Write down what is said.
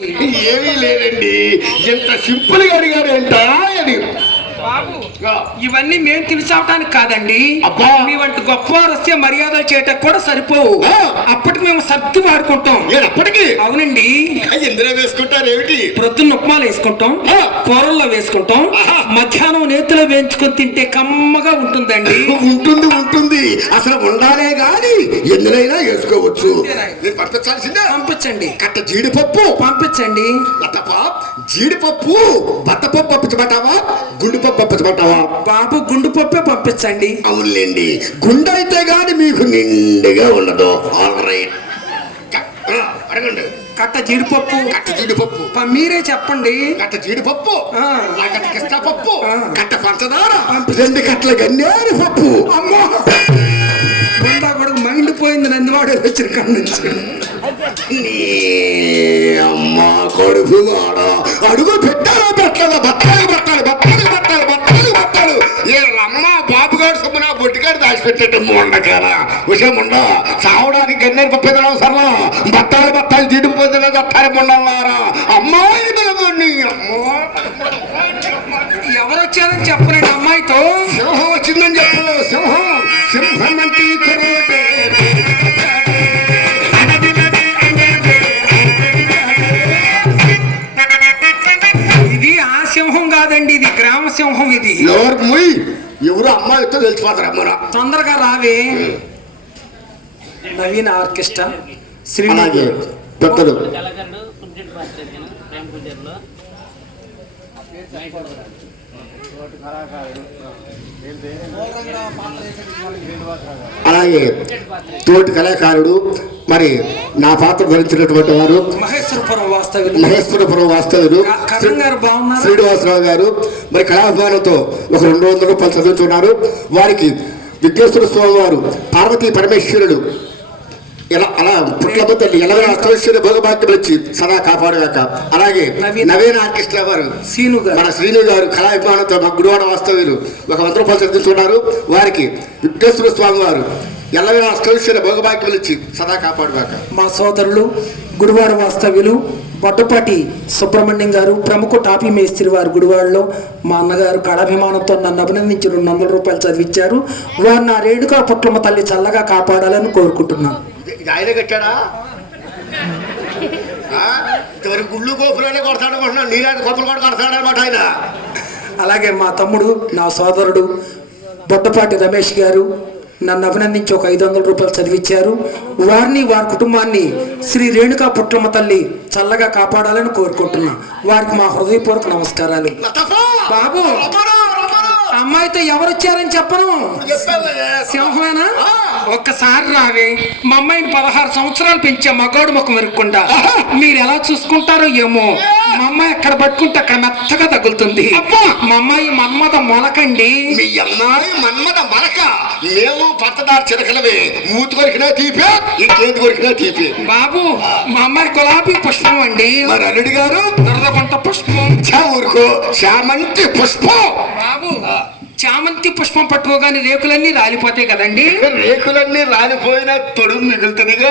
ఏమీ లేదండి, ఎంత సింపుల్ గా అడిగారు ఎంత అని. బాబు ఇవన్నీ మేము తెలిసావటానికి కాదండి, అబ్బా మీ వంటి గొప్ప రస్య మర్యాదలు చేయటం కూడా సరిపోవు. అప్పటికి మేము సర్ది వాడుకుంటాం. అప్పటికి అవునండి. ఎందులో వేసుకుంటారు ఏమిటి? ప్రొద్దున్న ఉప్మాలు వేసుకుంటాం, కూరల్లో వేసుకుంటాం, మధ్యాహ్నం నేతిలో వేయించుకొని తింటే కమ్మగా ఉంటుందండి. ఉంటుంది ఉంటుంది, అసలు ఉండాలే గాని ఎందులైనా వేసుకోవచ్చు. నేను పంపించాల్సిందే. పంపించండి. కట్ట జీడిపప్పు పంపించండి. జీడిపప్పు బత్తపప్పు పంపించమంటావా, గుండు పప్పు పంపించమంటావా? బాబు గుండు పప్పే పంపించండి. అవునులేండి, గుండె అయితే గాని మీకు నిండుగా ఉండదు. అడగండి. కట్ట జీడిపప్పు. కట్ట జీడిపప్పు మీరే చెప్పండి. కట్ట జీడిపప్పు, కట్ట కిస్తా పప్పు, కట్ట పంచదార, 2 కట్టల గన్నేరు పప్పు. అమ్మో గుండా కొడుకు మైండ్ పోయింది నందివాడు వచ్చిన కాడ నుంచి. అమ్మ కొడుకు అడుగు పెట్టాలో పెట్టాలి, బట్టలు బట్టాలి, బట్టలు బట్టాలి, బట్టలు బట్టాలు. అమ్మ బాబుగాడు సొమ్మున బొట్టిగాడు దాచిపెట్టేట ఉండకాల విషయం ఉండ చావడానికి గన్నేరు పప్పు ఎదడం సరళ, బట్టాలు బట్టాలు జీడిపోతున్నా చట్టాలి ముండల్లారా. అమ్మాయి ఎవరు వచ్చారని చెప్పనండి. అమ్మాయితో సింహం వచ్చిందని చెప్పు. సింహం సింహం అంటే ఇది ఆ సింహం కాదండి, ఇది గ్రామ సింహం. ఇది ఎవరు అమ్మాయితో తెలిసిపోతారు. అమ్మ తొందరగా రావే. నవీన్ ఆర్కెస్ట్రా శ్రీ పెద్దలు అలాగే తోటి కళాకారుడు, మరి నా పాత్ర ధరించినటువంటి వారు మహేశ్వరపురం వాస్తవ్యులు శ్రీనివాసరావు గారు, మరి కళాభిమానంతో ఒక 200 రూపాయలు చదువుతున్నారు. వారికి విఘ్నేశ్వర స్వామి వారు పార్వతీ పరమేశ్వరుడు అలా పుట్లమ్మ తల్లి ఎలాగో అష్టైశ్వర్య భోగభాగ్యం వచ్చి సదా కాపాడగాక. అలాగే నవీన ఆర్కెస్ట్రా వారు మన శ్రీను గారు కళాభిమానంతో మా గుడివాడ వాస్తవ్యులు ఒక 100 రూపాయలు చదువుతున్నారు. వారికి విఘ్నేశ్వర స్వామి వారు ఎలాగో అష్టైశ్వర్య భోగభాగ్యం వచ్చి సదా కాపాడుగాక. మా సోదరులు గుడివాడ వాస్తవ్యులు బొడ్డపాటి సుబ్రహ్మణ్యం గారు, ప్రముఖ టాపీ మేస్త్రి వారు గుడివాడలో. మా అన్నగారు కళాభిమానంతో నన్ను అభినందించి 200 రూపాయలు చదివించారు. వారు నా రేణుకా పుట్లమ్మ తల్లి చల్లగా కాపాడాలని కోరుకుంటున్నాను. ఆయన కట్టాడా ఇంతవరకు గుళ్ళు గోపురాన్ని కొడతాడనుకుంటున్నాను, నీలాంటి గోపులు కూడా కొడతాడనమాట ఆయన. అలాగే మా తమ్ముడు నా సోదరుడు బొడ్డపాటి రమేష్ గారు నన్ను అభినందించి ఒక 500 రూపాయలు చదివించారు. వారిని వారి కుటుంబాన్ని శ్రీ రేణుకా పుట్లమ్మ తల్లి చల్లగా కాపాడాలని కోరుకుంటున్నా. వారికి మా హృదయపూర్వక నమస్కారాలు. బాబు అమ్మాయితో ఎవరు వచ్చారని చెప్పను. సింహమేనా? ఒక్కసారి రావే. మా అమ్మాయిని 16 సంవత్సరాలు పెంచా మగాడు ముఖం వెరుక్కుండా. మీరు ఎలా చూసుకుంటారో ఏమో. మా అమ్మాయి ఎక్కడ పట్టుకుంటే అక్కడ మెత్తగా తగులుతుంది. మా అమ్మాయి మన్మద మొలకండి. మీ అమ్మాయి మన్మద మొలక, మేము పట్టదారు చిరకలవే. మూతి కొరికినా తీపే, ఇంకేది కొరికినా తీపే. బాబు మా అమ్మాయి గులాబీ పుష్పం అండి. మరి అల్లుడి గారు దొరదగుంట పుష్పం. ఊరుకో చామంతి పుష్పం. బాబు చామంతి పుష్పం పట్టుకోగానే రేకులన్నీ రాలిపోతాయి కదండి. రేకులన్నీ రాలిపోయిన తొడుగు మిగులుతుందిగా.